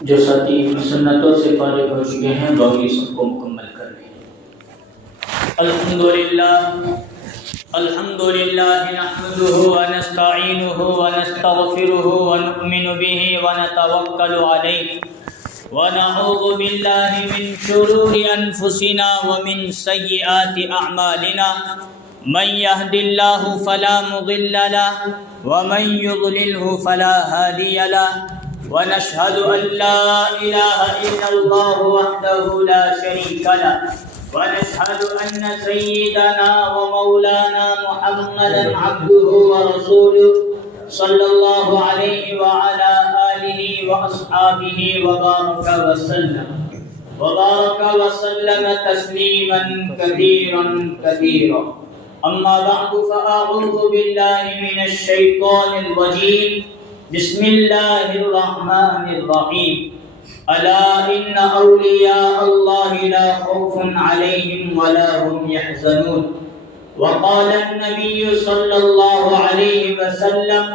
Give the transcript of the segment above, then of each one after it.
جو ساتھی سنتوں سے فارغ ہو چکے ہیں باقی سب کو مکمل کر لیں۔ الحمدللہ نحمده ونستعینه ونستغفره ونؤمن به ونتوکل علیہ ونعوذ باللہ من شرور انفسنا ومن سیئات اعمالنا من يهد الله فلا مضل له ومن يضلله فلا هادي له ونشهد أن لا إله إلا الله وحده لا شريك له ونشهد أن سيدنا ومولانا محمدا عبده ورسوله صلى الله عليه وعلى آله وأصحابه وبارك وسلم تسليما كثيرا كثيرا أما بعد فأعوذ بالله من الشيطان الرجيم بسم الله الرحمن الرحيم ألا إن أولياء الله لا خوف عليهم ولا هم يحزنون وقال النبي صلى الله عليه وسلم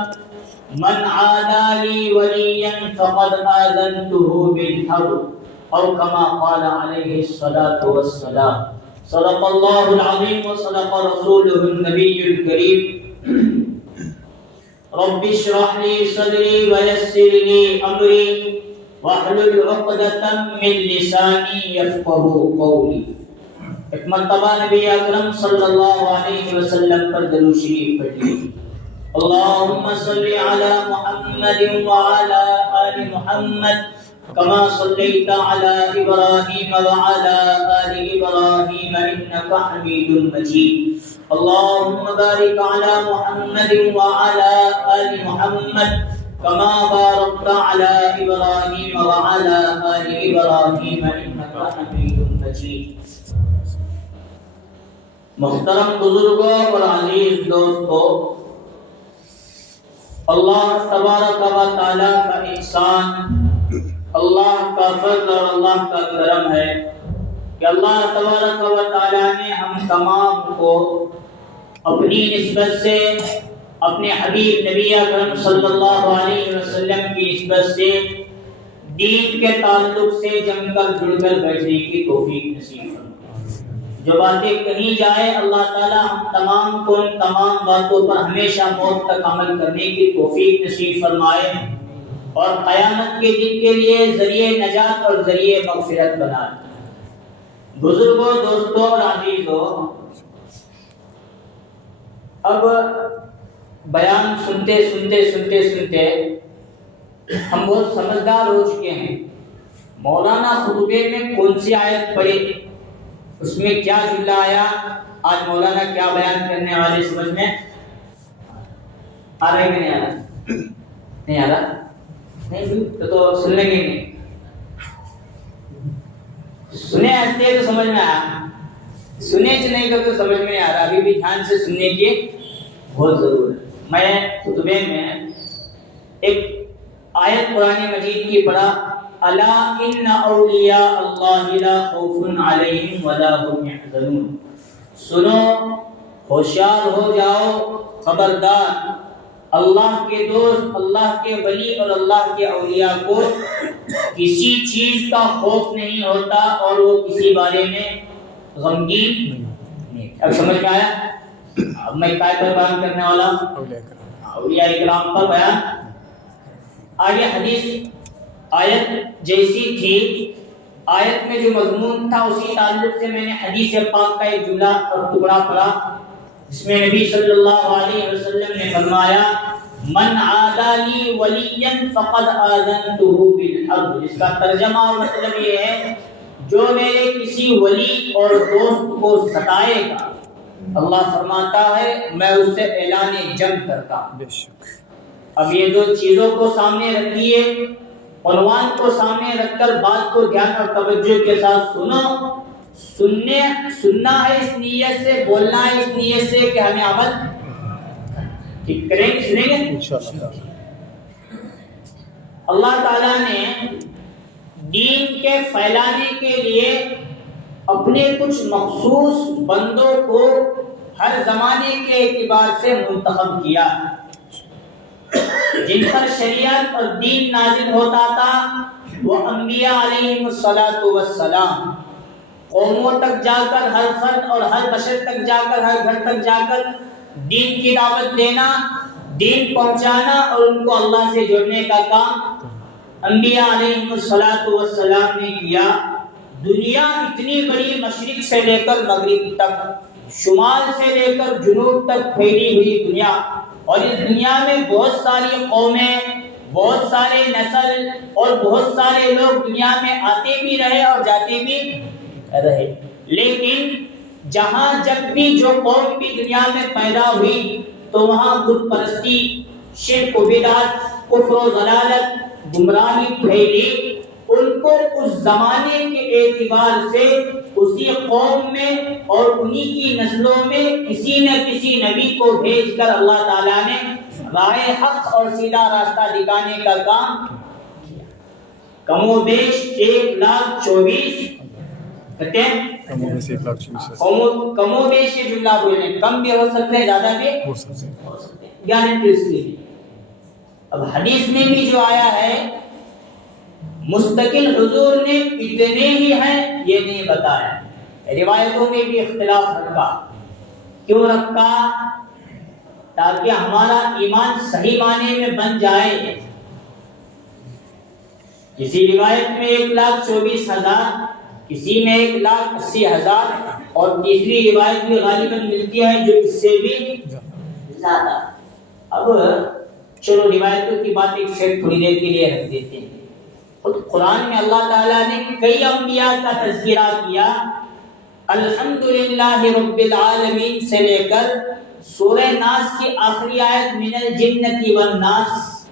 من عادى لي وليا فقد آذنته بالحرب أو كما قال عليه الصلاة والسلام صدق الله العظيم وصدق رسوله النبي الكريم رب اشرح لي صدري ويسر لي امري واحلل عقدة من لساني يفقهوا قولي۔ ایک مرتبہ نبی اکرم صلی اللہ علیہ وسلم پر درود شریف پڑھیے۔ اللهم صل على محمد وعلى آل محمد كما صليت على إبراهيم وعلى آل إبراهيم إنك حميد مجيد۔ اللهم بارك على محمد وعلى آل محمد كما باركت على إبراهيم وعلى آل إبراهيم إنك حميد مجيد۔ محترم بزرگوں اور عزیز دوستوں، اللہ تبارک و تعالی کا احسان، اللہ کا فضل اور اللہ کا کرم ہے کہ اللہ تبارک و تعالی نے ہم تمام کو اپنی نسبت سے، اپنے حبیب نبی اکرم صلی اللہ علیہ وسلم کی نسبت سے، دین کے تعلق سے جم کر جڑ کر بیٹھنے کی توفیق نصیب فرمائے۔ جو باتیں کہی جائے اللہ تعالی ہم تمام کو ان تمام باتوں پر ہمیشہ موت تک عمل کرنے کی توفیق نصیب فرمائے اور قیامت کے دن کے لیے ذریعہ نجات اور ذریعہ مغفرت بنا دے۔ بزرگوں، دوستوں اور عزیزوں، اب بیان سنتے ہم بہت سمجھدار ہو چکے ہیں۔ مولانا خطبے میں کون سی آیت پڑھی، اس میں کیا جملہ آیا، آج مولانا کیا بیان کرنے والے سمجھ میں آ رہا ہے کہ نہیں آ رہا؟ نہیں آ رہا؟ نہیں تو سن لیں گے نہیں، سنے ہنستے تو سمجھ میں آیا، سنے نہیں تو سمجھ میں نہیں آ رہا۔ ابھی بھی دھیان سے سننے کی بہت ضرورت ہے۔ میں خطبے میں ایک آیت قرآن مجید کی پڑھا، الا ان اولیاء اللہ لا خوف علیہم ولا هم يحزنون۔ سنو، ہوشیار ہو جاؤ، خبردار، اللہ کے دوست، اللہ کے ولی اور اللہ کے اولیاء کو کسی چیز کا خوف نہیں ہوتا اور وہ کسی بارے میں غمگین نہیں۔ اب سمجھ میں آیا؟ اب میں کائے پر بیان کرنے والا اولیاء اکرام پر بیان۔ آگے حدیث آیت جیسی تھی، آیت میں جو مضمون تھا اسی تعلق سے میں نے حدیث پاک کا ایک جملہ اور ٹکڑا پڑھا، جس میں نبی صلی اللہ علیہ وسلم نے فرمایا من عادى لي وليا فقد آذنته بالحرب، جس کا ترجمہ اور مطلب یہ ہے جو میرے کسی ولی اور دوست کو ستائے گا، اللہ فرماتا ہے میں اس سے اعلان جنگ کرتا ہوں۔ اب یہ دو چیزوں کو سامنے رکھیے، عنوان کو سامنے رکھ کر بات کو دھیان اور توجہ کے ساتھ سنو۔ سننا ہے اس نیت سے، بولنا ہے اس نیت سے کہ ہمیں عمل ٹھیک کریں گے، سنیں گے انشاءاللہ۔ اللہ تعالیٰ نے دین کے پھیلانے کے لیے اپنے کچھ مخصوص بندوں کو ہر زمانے کے اعتبار سے منتخب کیا۔ جن پر شریعت اور دین نازل ہوتا تھا وہ انبیاء علیہم السلام، قوموں تک جا کر، ہر فرد اور ہر بشر تک جا کر، ہر گھر تک جا کر دین کی دعوت دینا، دین پہنچانا اور ان کو اللہ سے جوڑنے کا کام انبیاء علیہم السلام نے کیا۔ دنیا اتنی بڑی، مشرق سے لے کر مغرب تک، شمال سے لے کر جنوب تک پھیلی ہوئی دنیا، اور اس دنیا میں بہت ساری قومیں، بہت سارے نسل اور بہت سارے لوگ دنیا میں آتے بھی رہے اور جاتے بھی رہے، لیکن جہاں جب بھی جو قوم بھی دنیا میں پیدا ہوئی تو وہاں بت پرستی، شرک و بدعت، کفر و ضلالت، گمراہی پھیلی۔ ان کو اس زمانے کے اعتبار سے اسی قوم میں اور انہی کی نسلوں میں کسی نہ کسی نبی کو بھیج کر اللہ تعالیٰ نے راہ حق اور سیدھا راستہ دکھانے کا کام کیا۔ کم و بیش 1,24,000 کہتے ہیں، کم و بیش یہ جملہ بولیں، کم بھی ہو سکتے ہیں، زیادہ بھی ہو سکتے ہیں، گارنٹی اس کی نہیں۔ اب حدیث میں بھی جو آیا ہے مستقل حضور نے اتنے ہی ہیں یہ نہیں بتایا، روایتوں میں بھی اختلاف رکھا۔ کیوں رکھا؟ تاکہ ہمارا ایمان صحیح معنی میں بن جائے۔ کسی روایت میں 1,24,000، کسی میں 1,80,000، اور تیسری روایت بھی غالباً ملتی ہے جو اس سے بھی زیادہ۔ اب چلو روایتوں کی بات ایک سیٹ تھوڑی دیر کے لیے رکھ دیتے ہیں۔ خود قرآن میں اللہ تعالیٰ نے کئی انبیاء کا تذکرہ کیا، الحمدللہ رب العالمین سے لے کر سورہ ناس کی آخری آیت من الجنۃ والناس،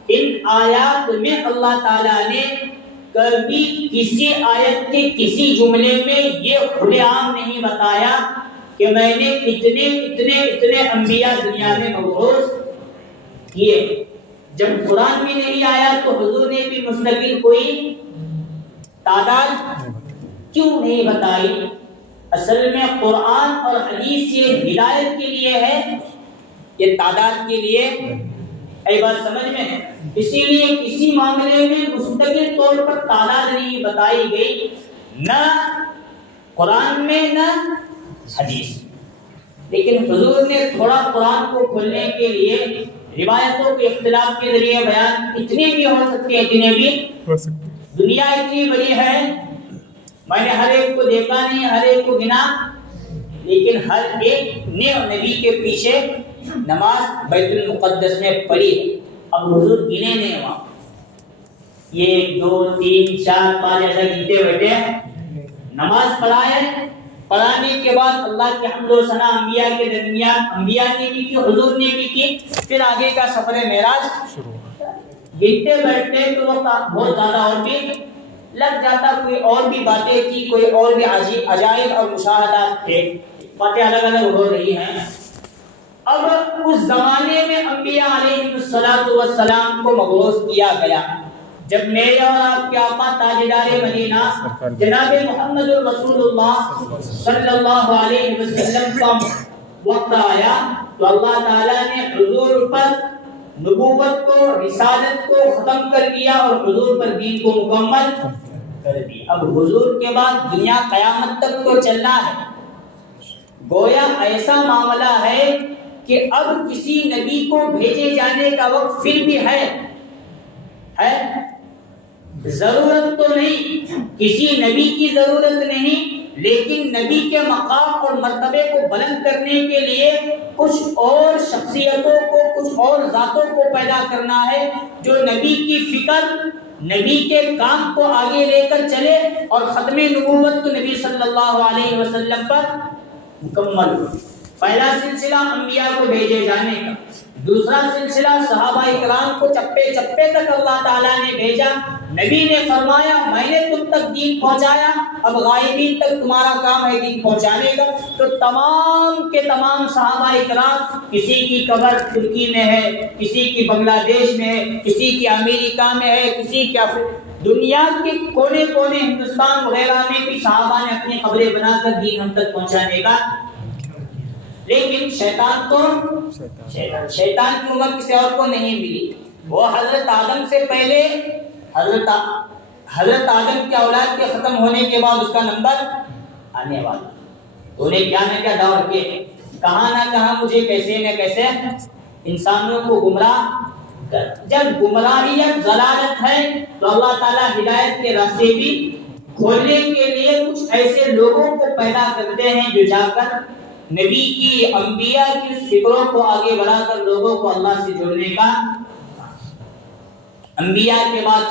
ان آیات میں اللہ تعالیٰ نے کبھی کسی آیت کے کسی جملے میں یہ کھلے عام نہیں بتایا کہ میں نے اتنے اتنے اتنے انبیاء دنیا میں مبعوث کیے۔ جب قرآن میں نہیں آیا تو حضور نے بھی مستقل کوئی تعداد کیوں نہیں بتائی؟ اصل میں قرآن اور حدیث یہ ہدایت کے لیے ہے، یہ تعداد کے لیے، اے بات سمجھ میں؟ اسی لیے کسی معاملے میں مستقل طور پر تعداد نہیں بتائی گئی، نہ قرآن میں نہ حدیث۔ لیکن حضور نے تھوڑا قرآن کو کھولنے کے لیے روایتوں کے اختلاف کے ذریعے بیان اتنے بھی ہو سکتے ہیں، اتنے بھی ہو سکتے۔ دنیا اتنی بڑی ہے، میں نے ہر ایک کو دیکھا نہیں، ہر ایک کو گنا، لیکن ہر ایک نے نبی کے پیچھے نماز بیت المقدس میں پڑھی ہے۔ اب حضور گنے نہیں وہاں، یہ 1 2 3 4 5 ایسا گنتے بیٹھے، نماز پڑھائے، پڑھانے کے بعد اللہ کے حمد و ثنا انبیاء کے درمیان انبیاء نے بھی کی، حضور نے بھی کی، پھر آگے کا سفر معراج گنتے بیٹھتے تو وقت بہت زیادہ اور بھی لگ جاتا، کوئی اور بھی باتیں کی، کوئی اور بھی عجائب اور مشاہدات تھے، باتیں الگ الگ ہو رہی ہیں۔ اب اس زمانے میں انبیاء علیہ السلام کو مبعوث کیا گیا۔ جب میرے اور آپ کے آقا تاجدار مدینہ جناب محمد رسول اللہ صلی اللہ علیہ وسلم کا وقت آیا تو اللہ تعالیٰ نے حضور پر نبوت کو، رسالت کو ختم کر دیا اور حضور پر دین کو مکمل کر دیا۔ اب حضور کے بعد دنیا قیامت تک کو چلنا ہے۔ گویا ایسا معاملہ ہے کہ اب کسی نبی کو بھیجے جانے کا وقت پھر بھی ہے، ضرورت تو نہیں، کسی نبی کی ضرورت نہیں، لیکن نبی کے مقام اور مرتبے کو بلند کرنے کے لیے کچھ اور شخصیتوں کو، کچھ اور ذاتوں کو پیدا کرنا ہے جو نبی کی فکر، نبی کے کام کو آگے لے کر چلے، اور ختم نبوت تو نبی صلی اللہ علیہ وسلم پر مکمل ہو۔ پہلا سلسلہ انبیاء کو بھیجے جانے کا، دوسرا سلسلہ صحابہ اکرام کو چپے چپے تک اللہ تعالیٰ نے بھیجا۔ نبی نے فرمایا میں نے تم تک دین پہنچایا، اب غائبین تک تمہارا کام ہے دین پہنچانے کا۔ تو تمام کے تمام صحابہ اکرام، کسی کی قبر ترکی میں ہے، کسی کی بنگلہ دیش میں ہے، کسی کی امریکہ میں ہے، کسی کی دنیا کے کونے کونے، ہندوستان وغیرہ میں بھی صحابہ نے اپنی قبریں بنا کر دین ہم تک پہنچانے کا۔ لیکن شیطان کی عمر کسی اور کو نہیں ملی، وہ حضرت آدم سے پہلے حضرت آدم کی اولاد کے ختم ہونے کے بعد اس کا نمبر آنے والا. تو انہیں کیا نہ کیا دور کیے, کہاں نہ کہاں مجھے کیسے نہ کیسے انسانوں کو گمراہ کر. جب گمراہیت ضلالت ہے تو اللہ تعالیٰ ہدایت کے راستے بھی کھولنے کے لیے کچھ ایسے لوگوں کو پیدا کرتے ہیں جو جا کر نبی کی, انبیاء کی فکروں کو آگے بڑھا کر لوگوں کو اللہ سے جوڑنے کا. انبیاء کے بعد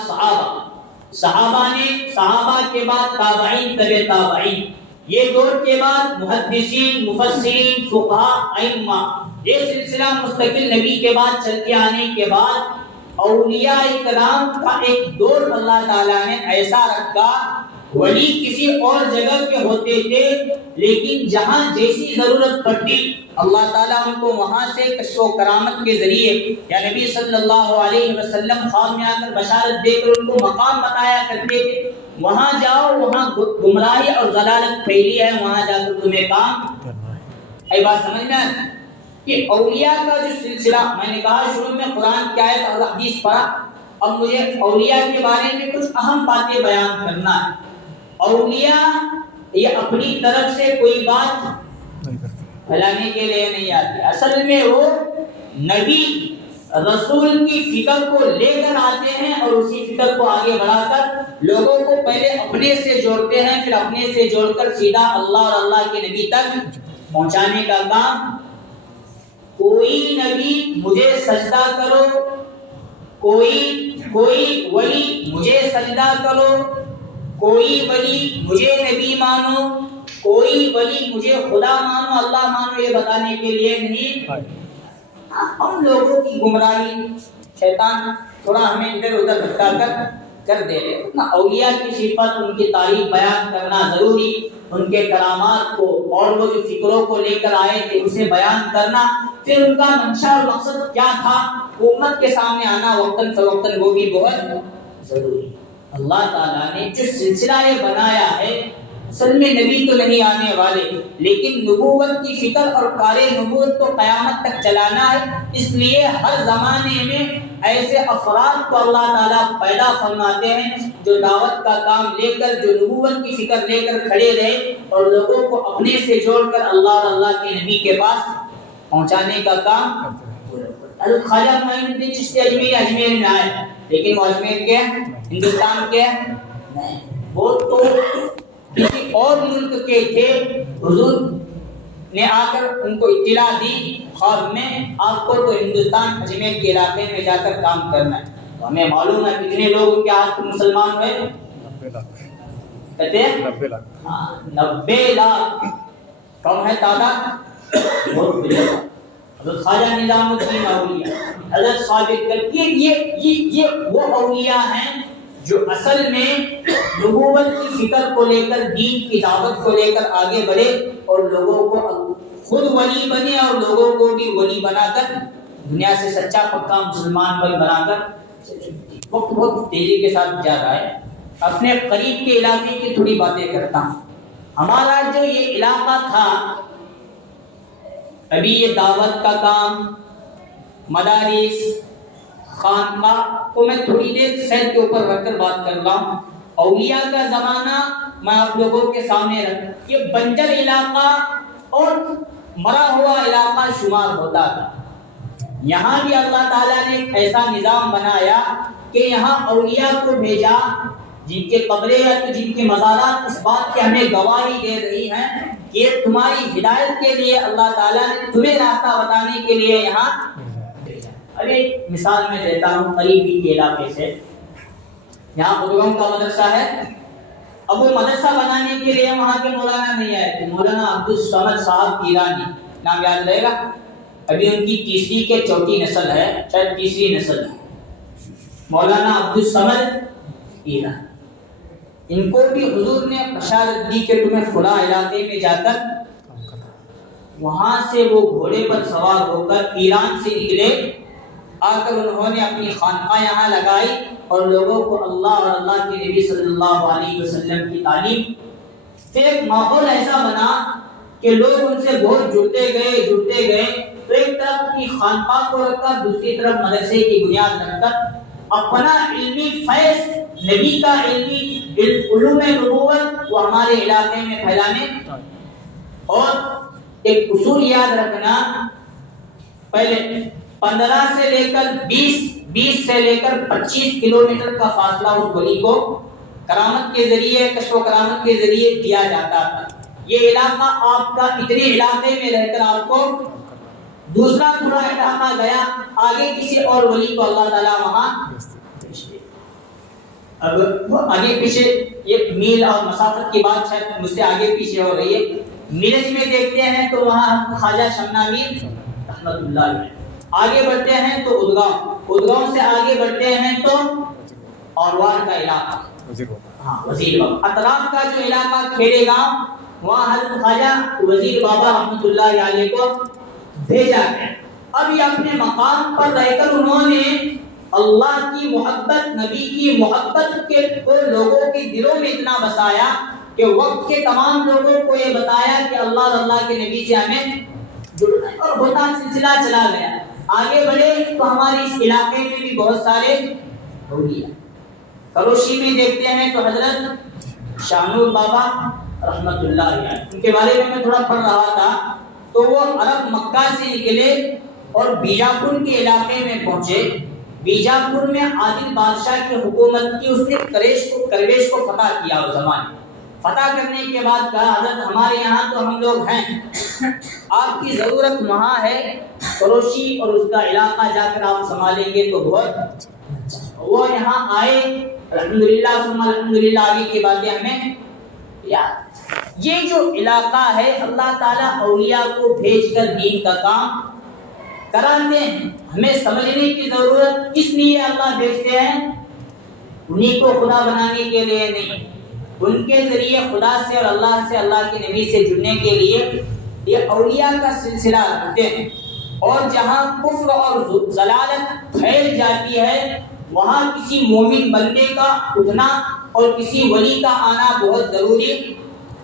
صحابہ کے بعد تابعین, تبع تابعین, یہ دور کے بعد محدثین, مفسرین, فقہاء, ائمہ, یہ سلسلہ مستقل نبی کے بعد چلتے آنے کے بعد اولیاء کرام کا ایک دور اللہ تعالیٰ نے ایسا رکھا. ولی کسی اور جگہ کے ہوتے تھے, لیکن جہاں جیسی ضرورت پڑتی اللہ تعالیٰ ان کو وہاں سے کشف و کرامت کے ذریعے یا نبی صلی اللہ علیہ وسلم خواب میں آ کر بشارت دے کر ان کو مقام بتایا کرتے تھے, وہاں جاؤ, وہاں گمراہی اور ضلالت پھیلی ہے, وہاں جا کر تمہیں کام کرنا ہے. یہ بات سمجھ میں کہ اولیاء کا جو سلسلہ, میں نے کہا شروع میں قرآن کی آیت اور حدیث پڑھا, اب مجھے اولیاء کے بارے میں کچھ اہم باتیں بیان کرنا ہے. اولیاء یہ اپنی طرف سے کوئی بات پھیلانے کے لیے نہیں آتے, اصل میں وہ نبی رسول کی فکر کو لے کر آتے ہیں اور اسی فکر کو آگے بڑھا کر لوگوں کو پہلے اپنے سے جوڑتے ہیں, پھر اپنے سے جوڑ کر سیدھا اللہ اور اللہ کے نبی تک پہنچانے کا کام. کوئی نبی مجھے سجدہ کرو, کوئی ولی مجھے سجدہ کرو, کوئی ولی مجھے نبی مانو, کوئی ولی مجھے خدا مانو, اللہ مانو, یہ بتانے کے لیے نہیں. ہم لوگوں کی گمراہی شیطان تھوڑا ہمیں ادھر ادھر بھٹکا کر دے رہے. اولیاء کی صفت, ان کی تعریف بیان کرنا ضروری, ان کے کرامات کو اور وہ جو فکروں کو لے کر آئے تھے اسے بیان کرنا, پھر ان کا منشا اور مقصد کیا تھا امت کے سامنے آنا وقتاً فوقتاً, وہ بھی بہت ضروری. اللہ تعالیٰ نے جو سلسلہ یہ بنایا ہے, اصل میں نبی تو نہیں آنے والے, لیکن نبوت کی فکر اور کار نبوت تو قیامت تک چلانا ہے. اس لیے ہر زمانے میں ایسے افراد کو اللہ تعالیٰ پیدا فرماتے ہیں جو دعوت کا کام لے کر, جو نبوت کی فکر لے کر کھڑے رہے اور لوگوں کو اپنے سے جوڑ کر اللہ اور اللہ کے نبی کے پاس پہنچانے کا کام. خواجہ معین الدین چشتی اجمیر میں آئے, لیکن وہ اجمیر کے ہندوستان کے نہیں, وہ تو کسی اور ملک کے تھے. حضور نے آ کر ان کو اطلاع دی خواب میں, آپ کو تو ہندوستان اجمیر کے علاقے میں جا کر کام کرنا ہے. تو ہمیں معلوم ہے کتنے لوگ ان کے ہاتھ مسلمان ہوئے, 90 لاکھ. کم ہے تعداد, حضرت خواجہ نظام الدین اولیاء, حضرت ثابت کر یہ وہ اولیاء ہیں جو اصل میں نبوت کی فکر کو لے کر, دین کی دعوت کو لے کر آگے بڑھے اور لوگوں کو خود ولی بنے اور لوگوں کو بھی ولی بنا کر دنیا سے سچا پکا مسلمان بنا کر. وقت بہت تیزی کے ساتھ جا رہا ہے, اپنے قریب کے علاقے کی تھوڑی باتیں کرتا ہوں. ہمارا جو یہ علاقہ تھا, ابھی یہ دعوت کا کام, مدارس, خانقاہ کو میں تھوڑی دیر سیر کے اوپر رکھ کر بات کر رہا ہوں. اولیاء کا زمانہ میں آپ لوگوں کے سامنے رکھ, یہ بنجر علاقہ اور مرا ہوا علاقہ شمار ہوتا تھا. یہاں بھی اللہ تعالیٰ نے ایک ایسا نظام بنایا کہ یہاں اولیاء کو بھیجا جن کے قبریں یا تو جن کے مزارات اس بات کی ہمیں گواہی دے رہی ہیں کہ تمہاری ہدایت کے لیے اللہ تعالیٰ نے تمہیں راستہ بتانے کے لیے یہاں. ابھی ایک مثال میں دیتا ہوں قریبی کے علاقے سے. یہاں بزرگوں کا مدرسہ ہے, اب وہ مدرسہ بنانے کے لیے وہاں کے مولانا نہیں آئے تھے. مولانا عبدالصمد صاحب ایرانی, نام یاد رہے گا. ابھی ان کی تیسری کے چوتھی نسل ہے, شاید تیسری نسل ہے, مولانا عبدالصمد ایرانی. ان کو بھی حضور نے بشارت دی کہ تمہیں فلاں علاقے میں جا کر, وہاں سے وہ گھوڑے پر سوار ہو کر ایران سے نکلے, آ کر انہوں نے اپنی خانقاہ یہاں لگائی اور لوگوں کو اللہ اور اللہ کے نبی صلی اللہ علیہ وسلم کی تعلیم. پھر ایک ماحول ایسا بنا کہ لوگ ان سے بہت جڑتے گئے. تو تو ایک طرف کی خانقاہ کو رکھ کر دوسری طرف مدرسے کی بنیاد رکھ کر اپنا علمی فیض، نبی کا علمی علوم نبوت وہ ہمارے علاقے میں پھیلانے. اور ایک اصول یاد رکھنا، پہلے 15 سے لے کر 20 سے لے کر 25 کلومیٹر کا فاصلہ اس ولی کو کرامت کے ذریعے، کشف و کرامت کے ذریعے دیا جاتا تھا. یہ علاقہ آپ کا اتنے علاقے میں رہ کر آپ کو دوسرا تھوڑا علاقہ گیا، آگے کسی اور ولی کو اللہ تعالیٰ وہاں. اب وہ آگے پیچھے یہ میل اور مسافت کی بات شاید مجھ سے آگے پیچھے ہو رہی ہے. میرج میں دیکھتے ہیں تو وہاں خواجہ شمنا میر رحمت اللہ علیہ. آگے بڑھتے ہیں تو ادگاؤں سے آگے بڑھتے ہیں تو اوروار کا علاقہ، وزیر بابا. اطراف کا جو علاقہ کھیڑے گاؤں، وہاں حضرت خواجہ وزیر بابا رحمت اللہ علیہ کو بھیجا گیا. اب یہ اپنے مقام پر رہ کر انہوں نے اللہ کی محبت، نبی کی محبت کے کو لوگوں کے دلوں میں اتنا بسایا کہ وقت کے تمام لوگوں کو یہ بتایا کہ اللہ کے نبی سے ہمیں جڑنا ہے. اور ہوتا سلسلہ چلا گیا. آگے بڑھے تو ہمارے اس علاقے میں بھی بہت سارے اولیاء. کروشی میں دیکھتے ہیں تو حضرت شاہنور بابا رحمت اللہ علیہ، ان کے بارے میں تھوڑا پڑھ رہا تھا. تو وہ عرب مکہ سے نکلے اور بیجاپور کے علاقے میں پہنچے. بیجاپور میں عادل بادشاہ کی حکومت کی. اس نے کرویش کو فتح کیا. اس زمانے فتح کرنے کے بعد کہا حضرت ہمارے یہاں تو ہم لوگ ہیں، آپ کی ضرورت وہاں ہے کروشی اور اس کا علاقہ جا کر آپ سنبھالیں گے تو بہت. وہ یہاں آئے، الحمدللہ ثم الحمدللہ. آگے کی باتیں ہمیں یاد. یہ جو علاقہ ہے اللہ تعالیٰ اولیاء کو بھیج کر دین کا کام کراتے ہیں. ہمیں سمجھنے کی ضرورت کس لیے اللہ بھیجتے ہیں؟ انہیں کو خدا بنانے کے لیے نہیں، ان کے ذریعے خدا سے اور اللہ سے، اللہ کے نبی سے جڑنے کے لیے یہ اولیاء کا سلسلہ رکھتے ہیں. اور جہاں کفر اور ضلالت پھیل جاتی ہے وہاں کسی مومن بندے کا اٹھنا اور کسی ولی کا آنا بہت ضروری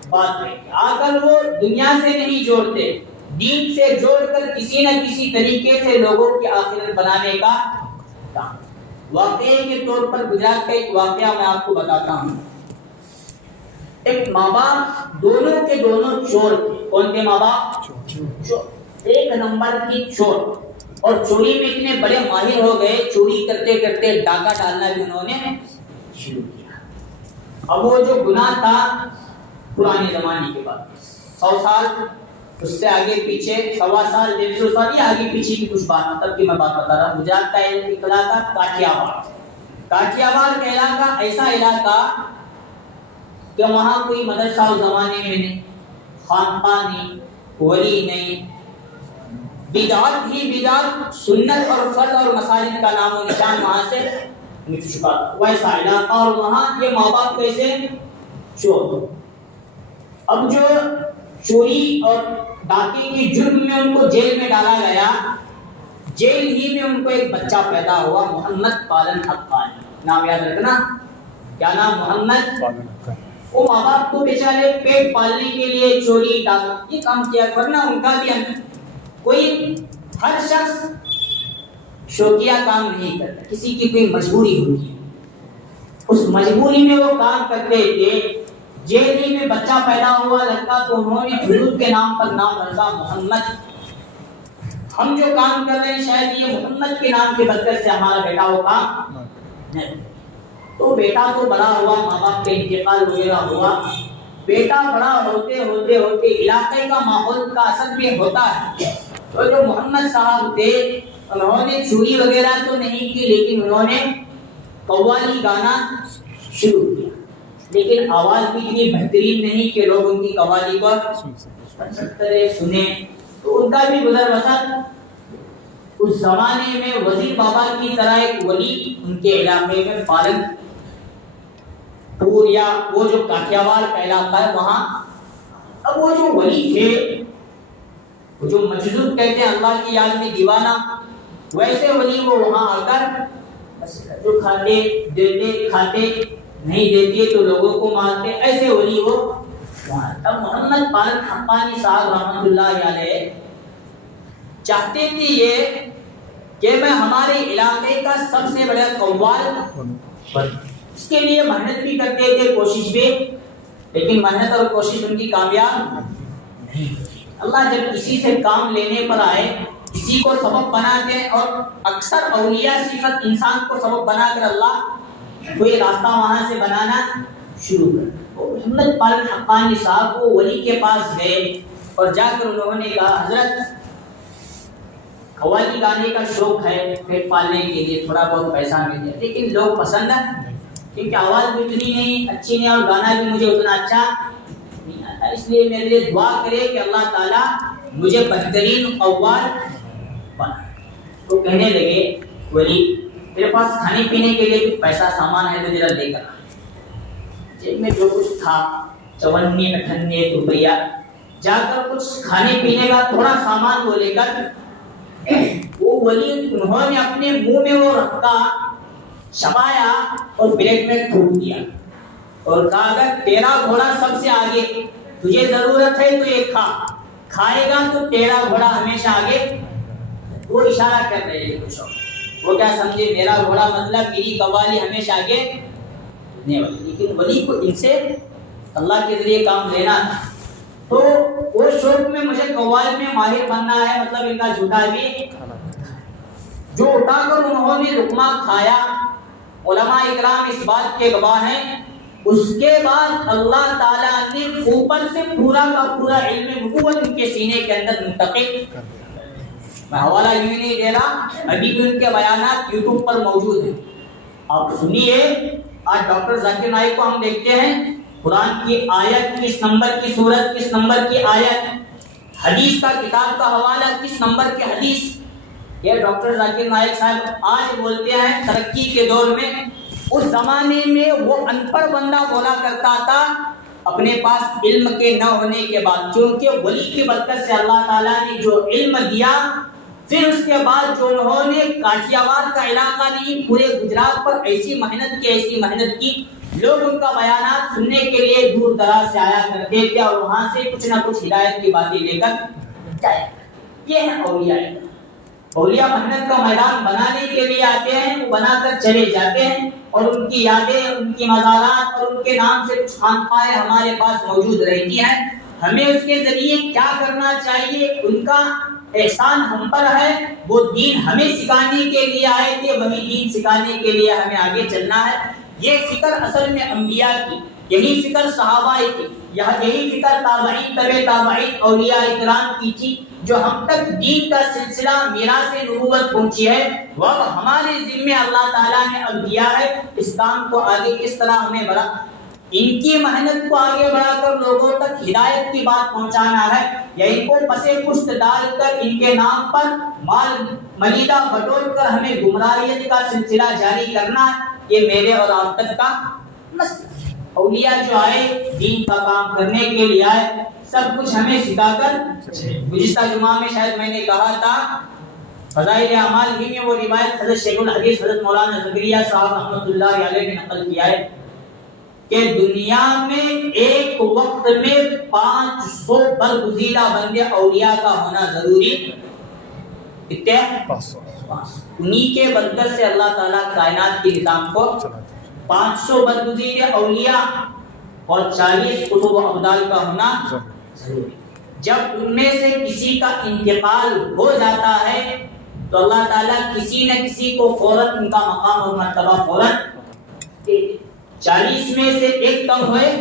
بات ہے. آ کر وہ دنیا سے نہیں جوڑتے، دین سے جوڑ کر کسی نہ کسی طریقے سے لوگوں کی آخرت بنانے کا کام. واقعے کے طور پر گجرات کا ایک واقعہ میں آپ کو بتاتا ہوں. ایک ماں باپ دونوں کے دونوں چور تھے. کون تھے ماں باپ؟ چور. ایک نمبر کی چور. اور چوری میں اتنے بڑے ماہر ہو گئے، چوری کرتے کرتے ڈاکہ ڈالنا بھی انہوں نے شروع کیا. اب وہ جو گناہ تھا پرانے زمانے کے بعد 100 سال، اس سے آگے پیچھے 1.25 سال 150 سال، یہ آگے پیچھے کی کچھ بات مطلب کی میں بات بتا رہا ہوں. گجرات کا ایک علاقہ کاٹیا باڑ کا علاقہ، ایسا علاقہ کہ وہاں کوئی مدرسہ اس زمانے میں نہیں، خانقاہ نہیں، ولی نہیں، بدعت ہی بدعت، سنت اور فرض اور مساجد کا نام و نشان وہاں سے مٹ چکا ویسا علاقہ. اور وہاں یہ ماں باپ کیسے چور. اب جو چوری اور ڈاکے کے جرم میں ان کو جیل میں ڈالا گیا، جیل ہی میں ان کو ایک بچہ پیدا ہوا محمد پالن حقانی. نام یاد رکھنا، کیا نام؟ محمد پالن حقانی. وہ ماں باپ کو بیچارے پیٹ پالنے کے لیے چوری ڈاکہ یہ کام کیا، ورنہ ان کا بھی کوئی، ہر شخص شوقیہ کام نہیں کرتا، کسی کی کوئی مجبوری ہوتی ہے، اس مجبوری میں وہ کام کرتے تھے. جیل ہی میں بچہ پیدا ہوا لڑکا تو انہوں نے حضور کے نام پر نام رکھا محمد. ہم جو کام کر رہے ہیں شاید یہ محمد کے نام کی برکت سے ہمارا بیٹا وہ کام نہیں. تو بیٹا تو بڑا ہوا، ماں باپ کا انتقال وغیرہ ہوا، بیٹا بڑا ہوتے ہوتے ہوتے علاقے کا ماحول کا اثر بھی ہوتا ہے. تو جو محمد صاحب تھے انہوں نے چوری وغیرہ تو نہیں کی، لیکن انہوں نے قوالی گانا شروع کیا. لیکن آواز بھی اتنی بہترین نہیں کہ لوگ ان کی قوالی کو سنیں. تو ان کا بھی گزر بسر اس زمانے میں وزیر بابا کی طرح ایک ولی ان کے علاقے میں پالن پور یا وہ جو کاٹیاواڑ کا علاقہ ہے وہاں. اب وہ جو ولی تھے، وہ جو مجذوب کہتے ہیں اللہ کی یاد میں دیوانہ، ویسے ولی وہ وہاں آ کر جو کھاتے دیتے، کھاتے نہیں دیتے تو لوگوں کو مارتے، ایسے ولی وہ وہاں. اب محمد پالن حقانی صاحب رحمت اللہ علیہ چاہتے تھے یہ کہ میں ہمارے علاقے کا سب سے بڑا قوال بنوں. اس کے لیے محنت بھی کرتے تھے, کوشش بھی, لیکن محنت اور کوشش ان کی کامیاب نہیں. اللہ جب کسی سے کام لینے پر آئے, کسی کو سبب بنا دے, اور اکثر اولیاء صفت انسان کو سبب بنا کر اللہ کوئی راستہ وہاں سے بنانا شروع کر. محمد پال حقانی صاحب وہ ولی کے پاس گئے اور جا کر انہوں نے کہا, حضرت قوالی گانے کا شوق ہے, پیٹ پالنے کے لیے تھوڑا بہت پیسہ مل جائے, لیکن لوگ پسند ہے کیونکہ آواز بھی اتنی نہیں اچھی نہیں اور گانا بھی مجھے اتنا اچھا نہیں آتا, اس لیے میرے لیے دعا کرے کہ اللہ تعالیٰ مجھے بہترین قوال بنا. تو کہنے لگے ولی تیرے پاس کھانے پینے کے لیے کچھ پیسہ سامان ہے تو ذرا لے کر. جیب میں جو کچھ تھا 58 روپیہ, جا کر کچھ کھانے پینے کا تھوڑا سامان وہ لے کر وہ ولی انہوں نے اپنے منہ میں وہ رکھا, چبایا اور پلیٹ میں تھوک دیا اور کہا اگر تیرا گھوڑا سب سے آگے, تجھے ضرورت ہے تو یہ کھا, کھائے گا تو تیرا گھوڑا ہمیشہ آگے. وہ اشارہ کر رہے ہیں کچھ, وہ کیا سمجھے میرا گھوڑا مطلب میری قوالی ہمیشہ آگے نہیں والی, لیکن ولی کو ان سے اللہ کے ذریعے کام لینا تھا. تو وہ شوق میں مجھے قوال میں ماہر بننا ہے, مطلب ان کا جھوٹا بھی جو اٹھا کر انہوں نے لقمہ کھایا. علماء اکرام اس بات کے گواہ ہیں. اس کے بعد اللہ تعالیٰ نے اوپر سے پورا کا پورا علم نبوت ان کے سینے کے اندر منتقل. میں حوالہ یوں نہیں دے رہا, ابھی بھی ان کے بیانات یوٹیوب پر موجود ہیں, آپ سنیے. آج ڈاکٹر ذاکر نائک کو ہم دیکھتے ہیں, قرآن کی آیت کس نمبر کی سورت, کس نمبر کی آیت, حدیث کا کتاب کا حوالہ کس نمبر کی حدیث. یہ ڈاکٹر ذاکر نائک صاحب آج بولتے ہیں ترقی کے دور میں, اس زمانے میں وہ ان پڑھ بندہ بولا کرتا تھا اپنے پاس علم کے نہ ہونے کے بعد, کیونکہ ولی کی برکت سے اللہ تعالیٰ نے جو علم دیا, پھر اس کے بعد جو انہوں نے کاٹیاوار کا علاقہ نہیں پورے گجرات پر ایسی محنت کی, لوگ ان کا بیانات سننے کے لیے دور دراز سے آیا کرتے تھے اور وہاں سے کچھ نہ کچھ ہدایت کی باتیں لے کر جائے. یہ ہے اولیاء. اولیاء محنت کا میدان بنانے کے لیے آتے ہیں, وہ بنا کر چلے جاتے ہیں, اور ان کی یادیں, ان کی مزارات اور ان کے نام سے کچھ خانقاہیں ہمارے پاس موجود رہتی ہیں. ہمیں اس کے ذریعے کیا کرنا چاہیے, ان کا احسان ہم پر ہے, وہ دین ہمیں سکھانے کے لیے آئے تھے, وہی دین سکھانے کے لیے ہمیں آگے چلنا ہے. یہ فکر اصل میں انبیاء کی, یہی فکر صحابہ کی, یہی فکر تابعین تبع تابعین اولیاء اکرام کی تھی, جو ہم تک دین کا سلسلہ میراث نبوت پہنچی ہے. وہ ہمارے ذمے اللہ تعالیٰ نے اب دیا ہے, اس کام کو آگے کس طرح ہمیں بڑھا, ان کی محنت کو آگے بڑھا کر لوگوں تک ہدایت کی بات پہنچانا ہے, یا ان کو پسے پشت ڈال کر ان کے نام پر مال ملیدہ بٹور کر ہمیں گمراہیت کا سلسلہ جاری کرنا ہے. یہ میرے اور آپ تک کا مسئلہ. اولیاء جو آئے دین کا کام کرنے کے لیے آئے, سب کچھ ہمیں سکھا کر. گزشتہ جمعہ میں شاید میں نے کہا تھا فضائل اعمال ہی میں وہ روایت حضرت شیخ الحدیث حضرت مولانا زکریا صاحب رحمۃ اللہ علیہ نے نقل کیا ہے کہ دنیا میں ایک وقت میں 500 برگزیدہ بندے اولیاء کا ہونا ضروری. کتنے؟ 500. انہی کے برکت سے اللہ تعالیٰ کائنات کے نظام کو 500 برگزیدہ اولیاء اور 40 قطب و ابدال کا ہونا ضروری. جب ان میں سے کسی کا انتقال ہو جاتا ہے تو اللہ تعالیٰ کسی نہ کسی کو فوراً ان کا مقام اور مرتبہ فوراً دے دے. 40 میں سے ایک کم ہوئے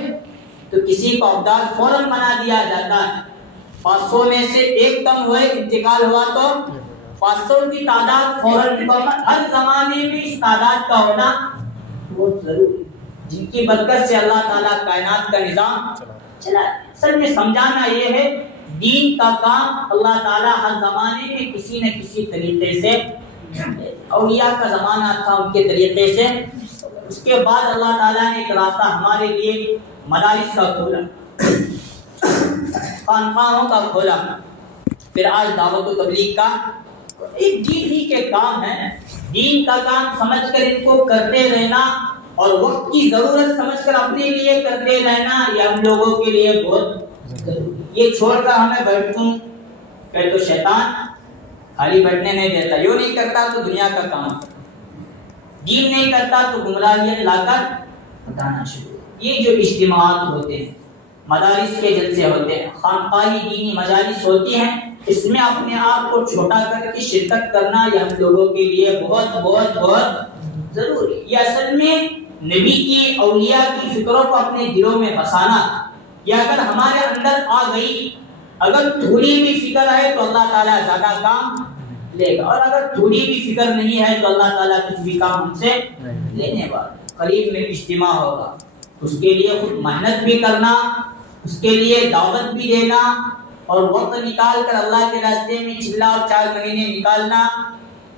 تو کسی کو ابدال فوراً بنا دیا جاتا ہے. 500 میں سے ایک کم ہوئے, انتقال ہوا تو 500 کی تعداد فوراً. ہر زمانے میں اس تعداد کا ہونا بہت ضروری, جن کی برکت سے اللہ تعالیٰ کائنات کا نظام چلا. اصل میں سمجھانا یہ ہے دین کا کام اللہ تعالیٰ ہر زمانے میں کسی نہ کسی طریقے سے, اولیاء کا زمانہ تھا ان کے طریقے سے, اس کے بعد اللہ تعالیٰ نے ایک راستہ ہمارے لیے مدارس کا کھولا, خانقاہوں کا کھولا, پھر آج دعوت و تبلیغ کا ایک دین ہی کے کام ہے. دین کا کام سمجھ کر ان کو کرتے رہنا اور وقت کی ضرورت سمجھ کر اپنے لیے کرتے رہنا, یہ ہم لوگوں کے لیے بہت ضروری. یہ چھوڑ کر ہمیں بیٹھوں پھر تو شیطان خالی بیٹھنے نہیں دیتا. یوں نہیں کرتا تو دنیا کا کام کرتا, دین نہیں کرتا تو گمراہیت لا کر بتانا شروع. یہ جو اجتماعات ہوتے ہیں, مدارس کے جلسے ہوتے ہیں, خانقاہی دینی مجالس ہوتی ہیں, اس میں اپنے آپ کو چھوٹا کر کے شرکت کرنا یہ ہم لوگوں کے لیے بہت بہت بہت ضروری ہے. یہ اصل میں نبی کی اولیاء کی فکروں کو اپنے دلوں میں بسانا. یہ اگر ہمارے اندر آ گئی, اگر تھوڑی بھی فکر ہے تو اللہ تعالیٰ زیادہ کام لے گا, اور اگر تھوڑی بھی فکر نہیں ہے تو اللہ تعالیٰ کچھ بھی کام ہم سے لینے والا. قریب میں اجتماع ہوگا, اس کے لیے خود محنت بھی کرنا, اس کے لیے دعوت بھی دینا, اور وقت نکال کر اللہ کے راستے میں 6 اور 4 مہینے نکالنا,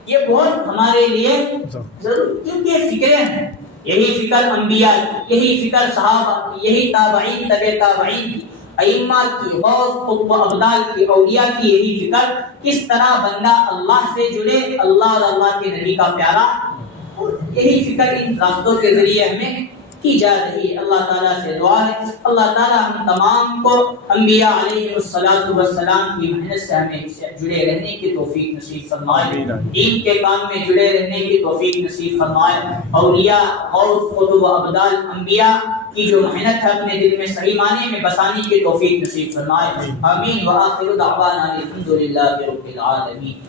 یہ بہت ہمارے لیے ضروری. کیونکہ یہ فکریں ہیں, یہی فکر انبیاء کی, یہی فکر صحابہ کی, یہی تابعین تبع تابعین کی, ائمہ کی, غوث قطب ابدال کی, اولیاء کی یہی فکر. کس طرح بندہ اللہ سے جڑے, اللہ اور اللہ کے نبی کا پیارا, اور یہی فکر ان راستوں کے ذریعے ہمیں کی جا رہی ہے. اللہ تعالیٰ سے دعا ہے اللہ تعالیٰ ہم تمام کو انبیاء علیہ السلام کی محنت سے ہمیں جڑے رہنے کی توفیق نصیب فرمائے, دین کے کام میں جڑے رہنے کی توفیق نصیب فرمائے. اولیاء, غوث قطب ابدال, انبیاء کی جو محنت ہے اپنے دل میں صحیح معنی میں بسانے کی توفیق نصیب فرمائے. آمین. وآخر دعوانا الحمدللہ رب العالمین.